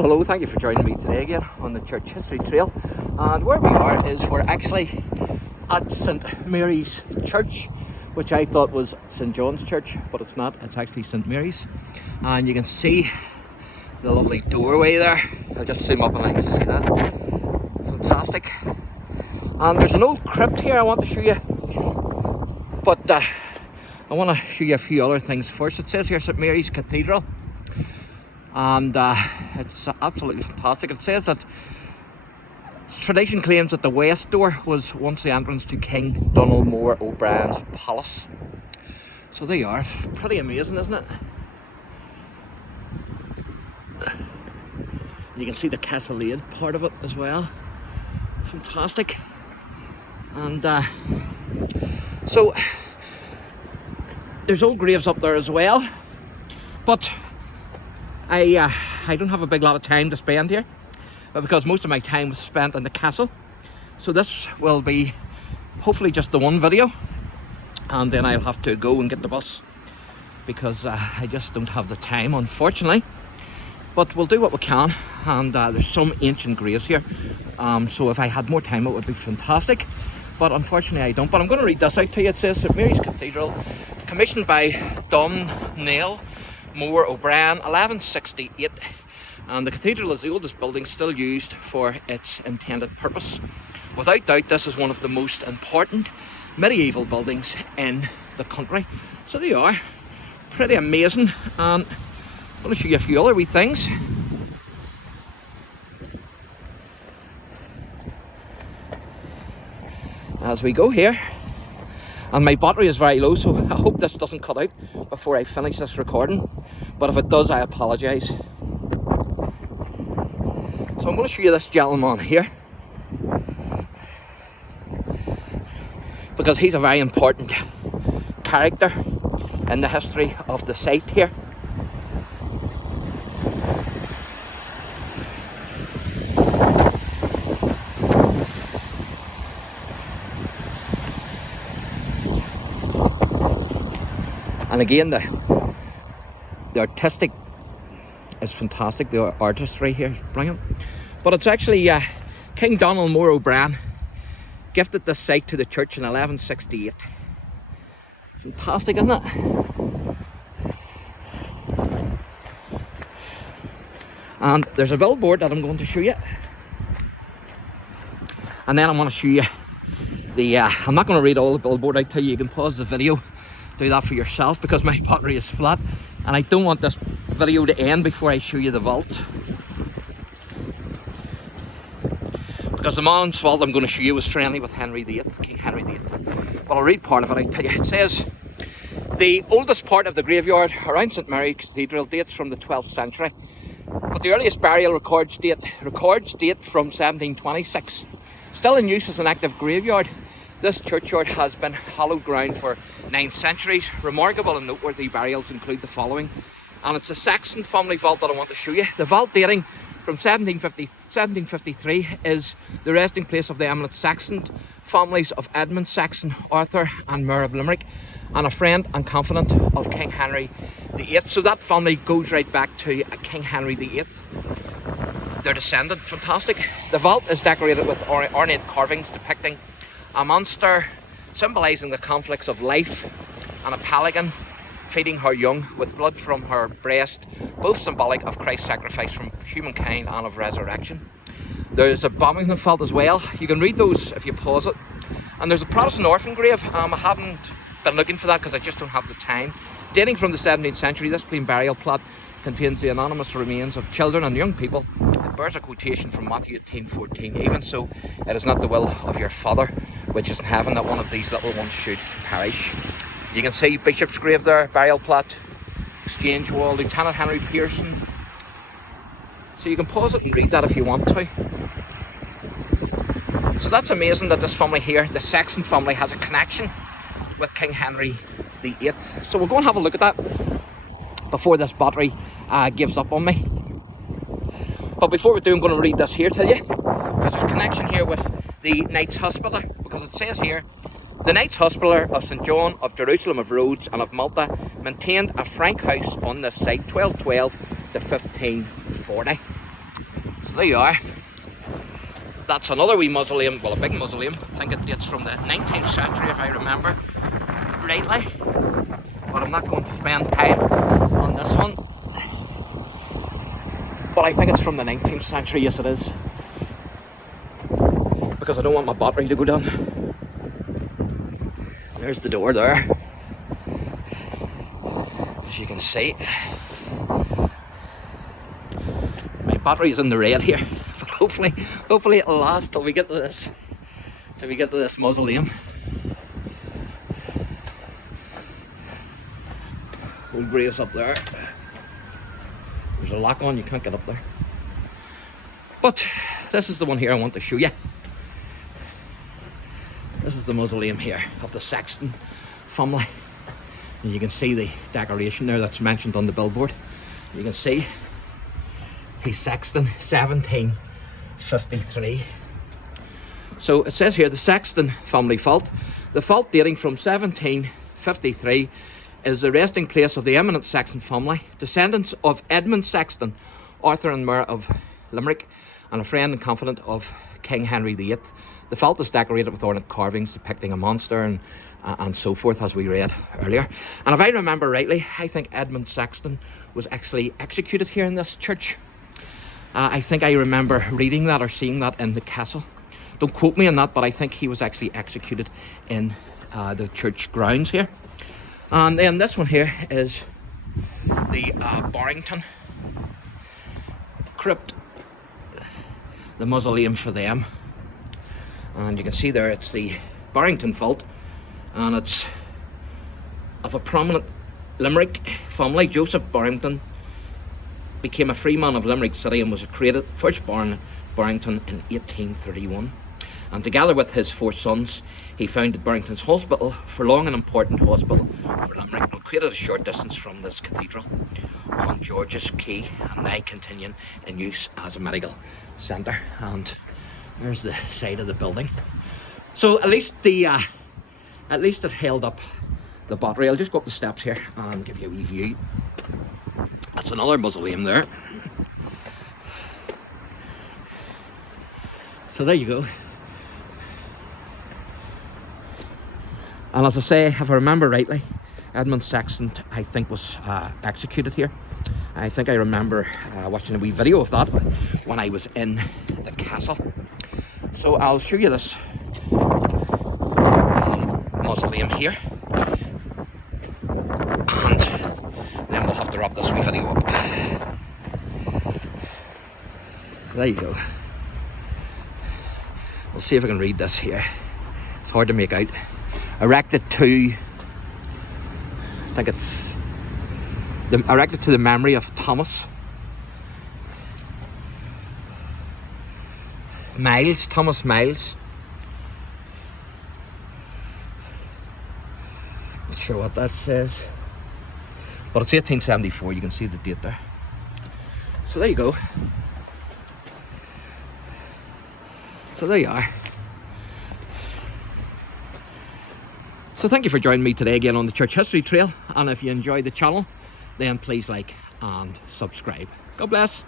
Hello, thank you for joining me today again on the Church History Trail. And where we are is we're actually at St Mary's Church, which I thought was St John's Church, but it's not. It's actually St Mary's. And you can see the lovely doorway there. I'll just zoom up and let you see that. Fantastic. And there's an old crypt here I want to show you, but I want to show you a few other things first. It says here St Mary's Cathedral, and it's absolutely fantastic. It says that tradition claims that the west door was once the entrance to King Donald More O'Brien's palace. So there you are. Pretty amazing, isn't it? You can see the castellade part of it as well. Fantastic. And so there's old graves up there as well, but I don't have a big lot of time to spend here, because most of my time was spent in the castle. So this will be hopefully just the one video, and then I'll have to go and get the bus, because I just don't have the time, unfortunately. But we'll do what we can, and there's some ancient graves here, so if I had more time it would be fantastic, but unfortunately I don't. But I'm going to read this out to you. It says St Mary's Cathedral, commissioned by Donald More O'Brien, 1168, and the cathedral is the oldest building still used for its intended purpose. Without doubt, this is one of the most important medieval buildings in the country. So they are pretty amazing, and I'm going to show you a few other wee things. As we go here, and my battery is very low, so I hope this doesn't cut out before I finish this recording, but if it does, I apologise. So I'm going to show you this gentleman here, because he's a very important character in the history of the site here. And again, the artistic is fantastic. The artistry here is brilliant. But it's actually King Donald More O'Brien gifted this site to the church in 1168. Fantastic, isn't it? And there's a billboard that I'm going to show you. And then I'm going to show you the... I'm not going to read all the billboard out to you. You can pause the video. Do that for yourself, because my battery is flat and I don't want this video to end before I show you the vault, because the man's vault I'm going to show you was friendly with Henry VIII, King Henry VIII. But I'll read part of it. I tell you, it says the oldest part of the graveyard around St Mary's Cathedral dates from the 12th century, but the earliest burial records date from 1726. Still in use as an active graveyard, this churchyard has been hallowed ground for 9 centuries. Remarkable and noteworthy burials include the following, and it's a Sexton family vault that I want to show you. The vault, dating from 1753, is the resting place of the eminent Sexton families of Edmond Sexten, Arthur and Mayor of Limerick, and a friend and confidant of King Henry VIII. So that family goes right back to King Henry VIII, their descendant. Fantastic. The vault is decorated with ornate carvings depicting a monster symbolising the conflicts of life, and a pelican feeding her young with blood from her breast, both symbolic of Christ's sacrifice from humankind and of resurrection. There's a bombing vault as well. You can read those if you pause it. And there's a Protestant orphan grave. I haven't been looking for that because I just don't have the time. Dating from the 17th century, this plain burial plot contains the anonymous remains of children and young people. It bears a quotation from Matthew 18:14. Even so, it is not the will of your Father which is in heaven that one of these little ones should perish. You can see Bishop's grave there, burial plot, exchange wall, Lieutenant Henry Pearson. So you can pause it and read that if you want to. So that's amazing that this family here, the Sexton family, has a connection with King Henry VIII. So we'll go and have a look at that before this battery gives up on me. But before we do, I'm going to read this here to you, because there's a connection here with the Knights Hospitaller, because it says here, the Knights Hospitaller of St John of Jerusalem of Rhodes and of Malta maintained a frank house on this site 1212 to 1540. So there you are. That's another wee mausoleum, well, a big mausoleum. I think it dates from the 19th century if I remember rightly. But I'm not going to spend time on this one. But I think it's from the 19th century, yes it is. Because I don't want my battery to go down. There's the door there. As you can see. My battery is in the red here. But hopefully it'll last till we get to this mausoleum. Old graves up there. There's a lock on, you can't get up there. But this is the one here I want to show you. This is the mausoleum here of the Sexton family. And you can see the decoration there that's mentioned on the billboard. You can see he's Sexton 1753. So it says here the Sexton family vault. The vault dating from 1753 is the resting place of the eminent Sexton family, descendants of Edmond Sexten, Author and Mayor of Limerick, and a friend and confidant of King Henry VIII. The vault is decorated with ornate carvings depicting a monster and so forth, as we read earlier. And if I remember rightly, I think Edmond Sexten was actually executed here in this church. I think I remember reading that or seeing that in the castle. Don't quote me on that, but I think he was actually executed in the church grounds here. And then this one here is the Barrington crypt, the mausoleum for them. And you can see there it's the Barrington vault, and it's of a prominent Limerick family. Joseph Barrington became a freeman of Limerick City and was created first born Barrington in 1831. And together with his 4 sons, he founded Barrington's Hospital, for long an important hospital for Limerick, located a short distance from this cathedral on George's Quay, and now continuing in use as a medical centre. And there's the side of the building. So at least it held up the battery. I'll just go up the steps here and give you a wee view. That's another mausoleum there. So there you go. And as I say, if I remember rightly, Edmond Sexten, I think, was executed here. I think I remember watching a wee video of that when I was in the castle. So I'll show you this mausoleum here. And then we'll have to wrap this wee video up. So there you go. We'll see if I can read this here. It's hard to make out. Erected to, I think it's erected to the memory of Thomas Miles. Not sure what that says, but it's 1874. You can see the date there. So there you go. So there you are. So thank you for joining me today again on the Church History Trail, and if you enjoyed the channel, then please like and subscribe. God bless.